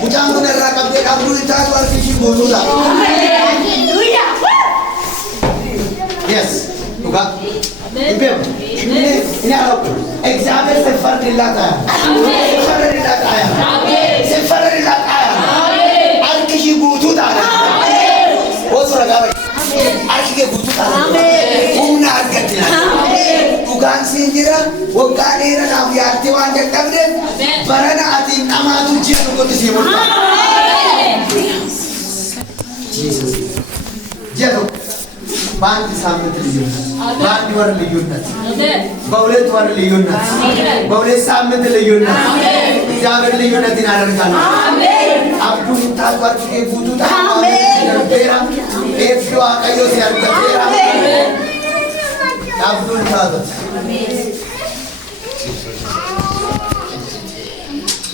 ሙጫሙን ረቀብቴ ቀብሩንታ ዋርፊሺ ጎኑላ የስ ዱጋ ይቤም እኔ አላውቅም። እግዚአብሔር ሲፈርድላት ሲፈረድላት አርክሺ ጉቱታ ወሱ ረጋባ አርኪ ጉቱታ ሁምና አርገትና ዱጋን ሲንጅራ ወጋኔራ ናፍ ያርቲ ዋን ደቀብደ በረና አቲ ናማቱ ጂሩ ቆጥ ሲሞላ ጂሰስ ጀሮ በአንድ ሳምንት ልዩነት፣ በአንድ ወር ልዩነት፣ በሁለት ወር ልዩነት፣ በሁለት ሳምንት ልዩነት እግዚአብሔር ልዩነትን ያደርጋል። አብዱን ታቋጭ ከቡቱ ታማቤራ ኤፍ waaqayዮ ሲያርገቴራ አብዱን ታቋጭ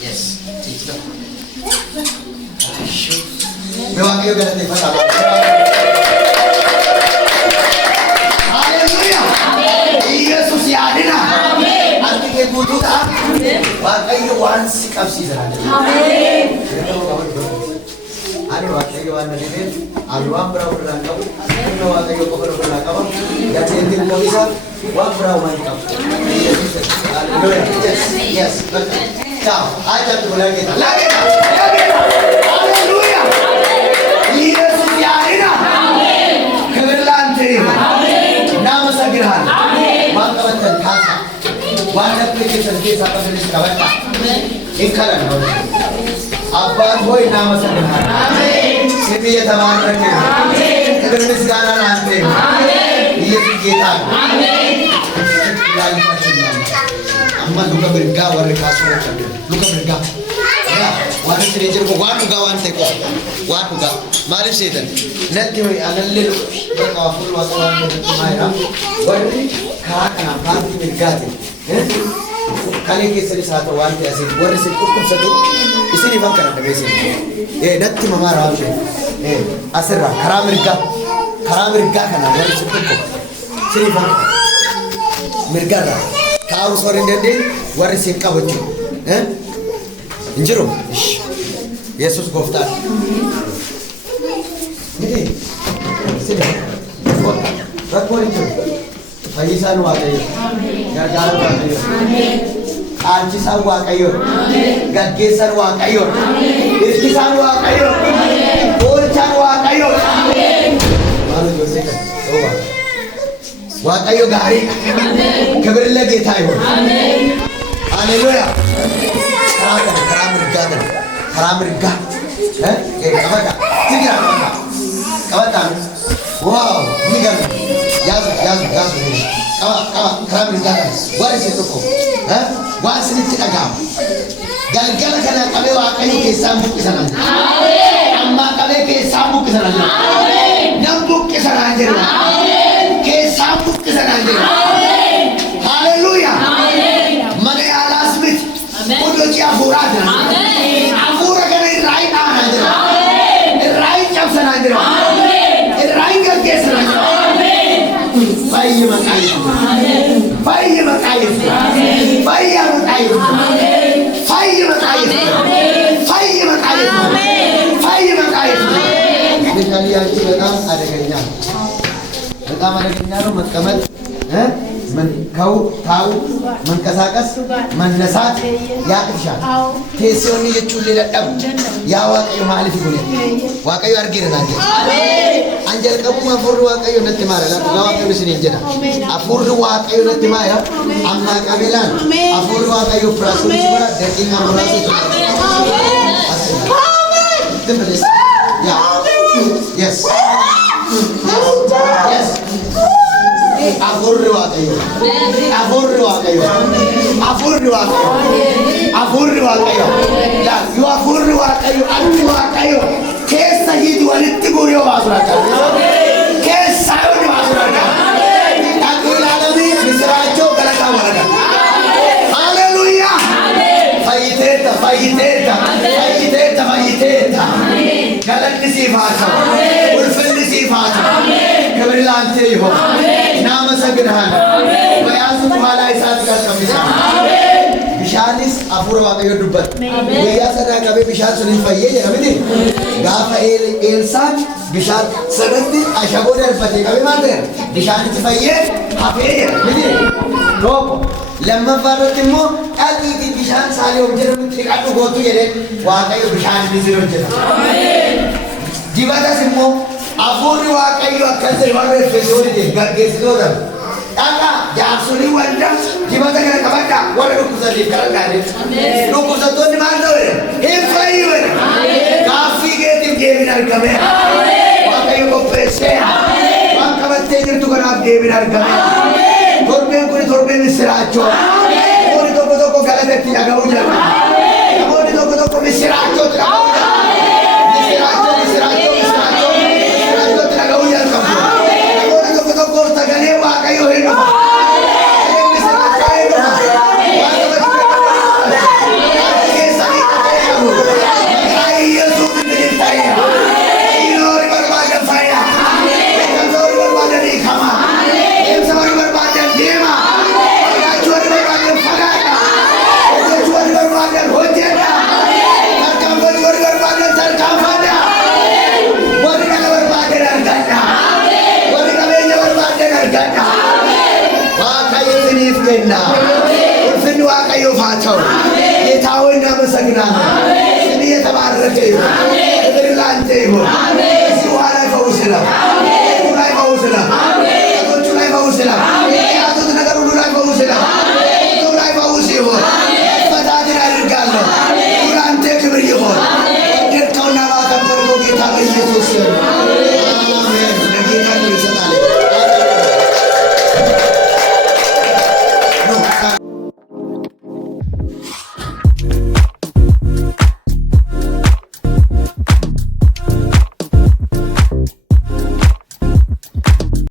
yes waaqayዮ ገለቴ ፈታባ ኢየሱስ ያድናል። አንተ ጉቱታ waaqayyo waan si qabsiisana. አሜን አኔ waaqayyo waan ነለኝ አልዋም ብራው ብራን ቀቡ ነው waaqayyo ቆፈረ ብራ ቀባ ያቴንዲ ሞይሳ ዋን ብራው ማን ቀቡ ኢየሱስ ሃሌሉያ yes ቻው አጃት ብላጌታ ላጌታ ሃሌሉያ ኢየሱስ ያድናል። አሜን ክብር ላንተ ይሁን። አሜን እናመሰግናለን። ማንቀበተን ታሳ ዋና ፕሬዘንት ጌታ ከፍልሽ ከበቃ እንከራን ነው። አባት ሆይ እናመሰግናለን። አሜን ስም የተባረከ አሜን ክብር ምስጋና ላንተ አሜን ኢየሱስ ጌታ አሜን አማ ሉካ ብርጋ ወርካሱ ሉካ ብርጋ ዋን ትሬጀር ዋን ጋ ዋን ተቆ ዋን ጋ ማለት ሴተን ነጥ አለለ በቃ ሁሉ ዋን ማይራ ወርዲ ካና ፓርቲ ብርጋቴ ካሌ ከሰሪ ሰዓት ዋን ያሴ ወርስ ቁቁም ሰዱ እስኒ ባንከራ ደበሲ ነጥ መማራ አብሽ አሰራ ከራምርጋ ከና ወርስ ቁቁም ስኒ ባንከ ምርጋራ ካው ሶሪ እንደንዴ ወርስ ይቀበጭ እንጅሩ ኢየሱስ ጎፍታ እንግዲህ ስለ ረኮር እንጅሩ ፈይሳን ዋቀዮ ጋርጋር ዋቀዮ አንቺሳን ዋቀዮ ጋጌሳን ዋቀዮ እስኪሳን ዋቀዮ ኦልቻን ዋቀዮ ማለት ወሰከ ዋቀዮ ጋሪ ክብር ለጌታ ይሁን። ሃሌሉያ ከራምርጋ ቀበጣ ትግራ ቀበጣ ዋው የሚገርም ያዙ ከራምርጋ ወርስ ተቆ ዋስ ልትጠጋ galgala kana qabe waaqayyo keessaan buqqisana amma qabe keessaan buqqisana nam buqqisana jira keessaan buqqisana jira haleluya mana yalas mit udochi afurada afura kana rai ana jira rai chapsana jira rai galgesana fayyi maqayis fayyi maqayis fayyi maqayis በጣም አደገኛ ነው። መቀመጥ መንካው ታው መንቀሳቀስ መነሳት ያቅሻል። ቴሲዮን የቹል ለደም ያ ዋቀዩ ማለት ይሁን ዋቀዩ አርጊረናል አንጀል ቀቡ ማፎር ዋቀዩ ነት ማረላ ዋቀዩ ሲን እንጀና አፎር ዋቀዩ ነት ማያ አማ ቀበላን አፎር ዋቀዩ ፕራሱ ሲወራ ደቂና ራሱ ትምለስ ያ yes yes አፎር ዋቀዩ አፎር ዋቀዩ አፎር ዋቀዩ አፎር ዋቀዩ ያ ዩ አፎር ዋቀዩ አንዱ ዋቀዩ ከሳ ሂድ ወልት ጎሪዮ ባስራታ ከሳ ወዲ ባስራታ ታቁላ ለሚ ምስራቸው ገለታ ወረዳ ሃሌሉያ ፈይቴታ ፈይቴታ ፈይቴታ ፈይቴታ ገለጥ ሲፋታ ወልፈል ሲፋታ ክብር ላንተ ይሁን እናመሰግንሃለን በያዙ በኋላ ይሳት ጋር ከሚሳ ቢሻንስ አፉር ዋቀዮ ዱበት ወያሰና ቀበ ቢሻን ሱን ፈየ የረምዲ ጋፋ ኤልሳን ቢሻን ሰበት አሻጎ ደርፈቴ ቀበ ማንተ ቢሻን ፈየ አፌ የረምዲ ዶቆ ለመፈረጥሞ አጥቂ ቢሻን ሳሌው ጀረም ትቃዱ ጎቱ የለ ዋቀዮ ቢሻን ቢዝሮ ጀራ ዲባታስሞ አፉር ዋቀዮ ከዘ ወረ ፈሶሪ ገርጌስዶዳ ዳካ ያሱኒ ወንዳ ዲባታ ከነ ከበዳ ወረ ዱኩዘ ዲከራጋለ ዱኩዘቶን ማንደው ኢፋይ ወረ ካፊ ጌት ጌቢናር ከመ ዋቀዮ ኮፔሴ ዋንከበቴ ጅርቱ ከናብ ጌቢናር ከመ ቶርቤን ምስራቸው ሞኒ ቶኮ ቶኮ ገለተቲ ያገቡ ጀራ ሞኒ ቶኮ ቶኮ ምስራቸው ትራው ምስራቸው ምስራቸው ምስራቸው ምስራቸው ትራው ያልከ ሞኒ ቶኮ ቶኮ ተገኔ ዋቀዮ ሄዶ ምስራቸው ሄዶ ውልፍን ዋቀዮ ፋተው ጌታውን እናመሰግናለን። ስም የተባረከ ይሁን። ክብር ላንተ ይሁን። እዚህ በኋላ ፈውስ ነው። ቤቱ ላይ ፈውስ ነው። ቤቶቹ ላይ ፈውስ ነው። የያዙት ነገር ሁሉ ላይ ፈውስ ነው። ቤቱ ላይ ፈውስ ይሁን። ፈታትን አድርጋለሁ። ላንተ ክብር ይሁን። ወደድከውና ባከበርከው ጌታ በኢየሱስ ስም